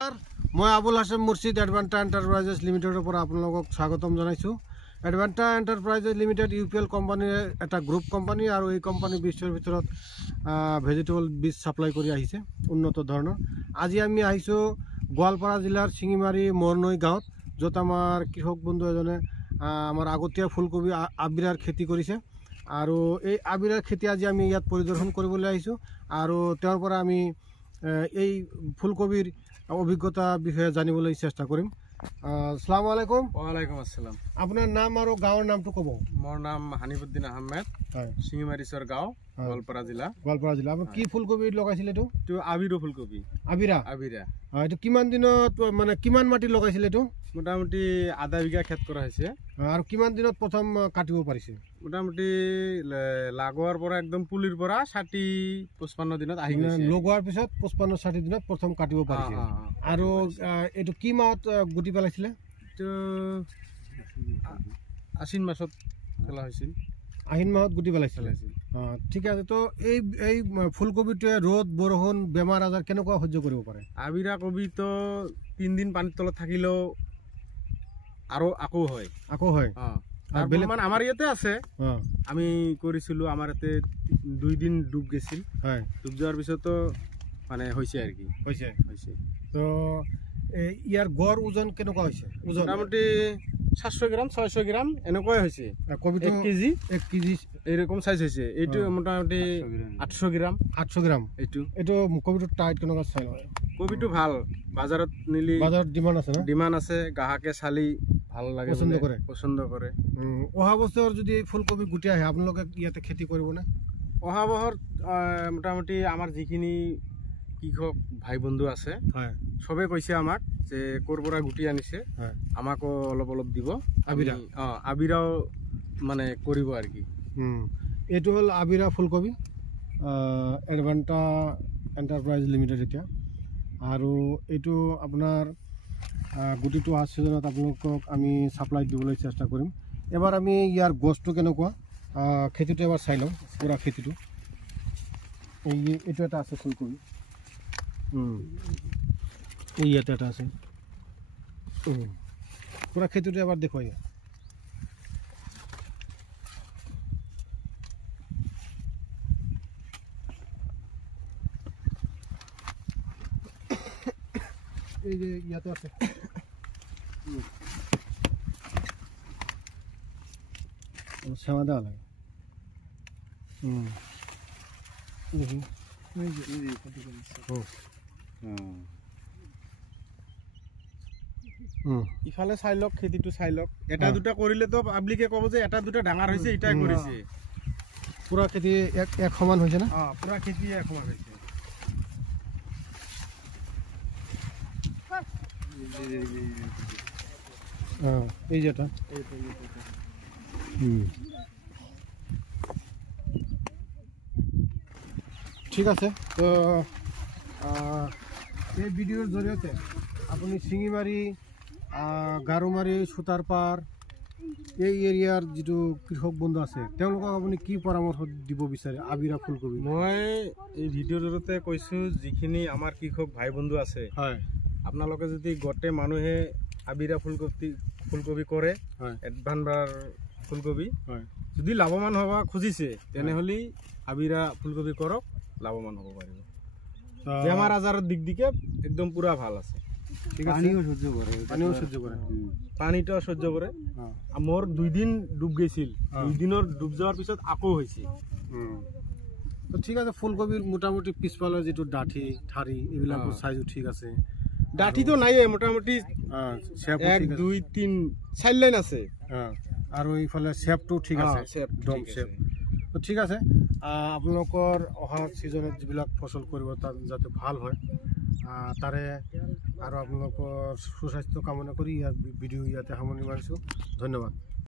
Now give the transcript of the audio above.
मैं आबुल हासेम मुर्शिद Advanta enterprises लिमिटेडर पर आपलोगक स्वागतम जनाइछु। एडवेंटा एंटरप्राइजेस लिमिटेड यूपीएल कोम्पानीर एटा ग्रुप कोम्पानी और ये कोम्पानी विश्वर भितरत भेजिटेबल बीज सप्लाई करि आहिছে उन्नत धৰণৰ। আজি আমি আহিছো গোৱালপাৰা জিলাৰ সিঙিমাৰী মৰনৈ গাঁৱত, য'ত আমাৰ কৃষক বন্ধু এজনে আমাৰ আগতীয়া ফুলকবি আবিৰাৰ খেতি কৰিছে আৰু এই আবিৰাৰ খেতি আজি আমি ইয়াত পৰিদৰ্শন কৰিবলৈ আহিছো আৰু তেওঁৰ পৰা আমি এই ফুলকবিৰ অভিজ্ঞতা বিষয়ে জানিবলৈ চেষ্টা কৰিম। আসসালামু আলাইকুম। ওয়ালাইকুম আসসালাম। আপনাৰ নাম আৰ গাঁৱৰ নামটো কব। মোৰ নাম হানিফুদ্দিন আহমেদ, সিঙিমাৰিসৰ গাঁও, গোৱালপাৰা জিলা। গোৱালপাৰা জিলা। আপনি কি ফুলকবি লগাইছিল? এটো আবিরা ফুলকবি। আবিরা আবিরা। এটো কিমান দিনত মানে কিমান মাটি লগাইছিল? এটো মোটামুটি আধা বিঘা খেত করা হয়েছে। আর কিমান দিনত প্রথম কাটিব পাৰিছে? মোটামুটি লাগোৱাৰ পৰা একদম পুলিৰ পৰা 60-55 দিনত আহি গৈছে। লগোৱাৰ পিছত 55-60 দিনত প্ৰথম কাটিব পাৰিছে। আৰু এটো কি মাহত গুটি পেলাইছিল? তো আশ্বিন মাসত পেলা হৈছিল। আহিন মাহত গুটি পেলাইছিল। ঠিক আছে। তো এই ফুলকবিটোৱে ৰ'দ বৰষুণ বেমাৰ আজাৰ কেনেকুৱা সহ্য কৰিব পাৰে? আবিৰা কবি তো 3 দিন পানীৰ তলত থাকিলেও আৰু আকৌ হয়। মানে আমার ইয়াতে আছে, আমি করেছিল, আমার ইয়াতে 2 দিন ডুব গেছিল। ডুব যাওয়ার পিছতো মানে হয়েছে আর কি। হয়েছে। তো ইয়ার গড় ওজন কেনেকুৱা হৈছে? ওজন মোটামুটি 700 গ্ৰাম 600 গ্ৰাম এনেকুৱাই হৈছে। কবিটো 1 কেজি এরকম সাইজ হয়েছে। এইটো মোটামুটি 800 গ্রাম। 800 গ্রাম। এইটো কবিটো টাইট কেনেকুৱা চাই? কবিটো ভাল, বাজাৰত নিলি বাজাৰত ডিমান্ড আছে না? ডিমান্ড আছে, গ্ৰাহকে চালি ভাল লাগে, পছন্দ কৰে। অহা বছৰ যদি ফুলকবি গুটি আহে আপোনালোকে ইয়াতে খেতি কৰিব না? অহা বছর মোটামুটি আমার যিখিনি কৃষক ভাই বন্ধু আছে সবে কৈছে আমাক যে ক'ৰ পৰা গুটি আনিছে, আমাকো অলপ অলপ দিব। আবিৰা আবিৰাও মানে কৰিব আৰ কি। এইটো হল আবিৰা ফুলকবি, এডভেন্টা এন্টাৰপ্ৰাইজ লিমিটেড এতিয়া। আৰু এইটো আপোনাৰ গুটিটো অহা ছিজনত আপোনালোকক আমি সাপ্লাই দিবলৈ চেষ্টা কৰিম। এবাৰ আমি ইয়াৰ গছটো কেনেকুৱা খেতিটো এবাৰ চাই লওঁ, পুৰা খেতিটো। এইটো এটা আছে ফুলকবি, এই ইয়াতে এটা আছে। পুৰা খেতিটো এবাৰ দেখুৱাই। এই যে ইয়াতে আছে। সেৱা দেওয়া লাগে। ইফালে চাই লওক, খেতিটো চাই লওক। এটা দুটা কৰিলে তো পাব্লিকে ক'ব যে এটা দুটা ডাঙৰ হৈছে, এটাই কৰিছে। পুৰা খেতি এক সমান হৈছে না? পুৰা খেতি এক সমান হৈছে। এই যেটা ঠিক আছে। তো এই ভিডিওর জৰিয়তে আপুনি সিঙিমাৰী, গাৰোমাৰী, সুতাৰপাৰ এই এৰিয়াৰ যিটো কৃষক বন্ধু আছে তেওঁলোকক আপুনি কি পৰামৰ্শ দিব বিচাৰে আবিৰা ফুলকবি? মই এই ভিডিওৰ জৰিয়তে কৈছোঁ, যিখিনি আমাৰ কৃষক ভাই বন্ধু আছে, আপোনালোকে যদি গোটেই মানুহে আবিৰা ফুলকবি কৰে, এডভান্সাৰ ফুলকবি, যদি লাভৱান হ'ব খুজিছে তেনেহ'লে আবিৰা ফুলকবি কৰক, লাভৱান হ'ব পাৰিব। বেমাৰ আজাৰৰ দিক দিকে একদম পুৰা ভাল আছে। পানীও সহ্য কৰে, পানীটো সহ্য কৰে। মোৰ 2 দিন ডুব গৈছিল, 2 দিনৰ ডুব যোৱাৰ পিছত আকৌ হৈছে। ঠিক আছে। ফুলকবিৰ মোটামুটি পিছফালৰ যিটো ডাঠি ঠাৰি এইবিলাকৰ চাইজো ঠিক আছে। ডাঠিটো নাই, মোটামুটি 1 2 3 4 লাইন আছে। আৰু এইফালে শেপটো ঠিক আছে, ডম শেপ। ঠিক আছে। আপোনালোকৰ অহা ছিজনত যিবিলাক ফচল কৰিব তাত যাতে ভাল হয় তাৰে আৰু আপোনালোকৰ সুস্বাস্থ্য কামনা কৰি ইয়াৰ ভিডিঅ' ইয়াতে সামৰণি মাৰিছোঁ। ধন্যবাদ।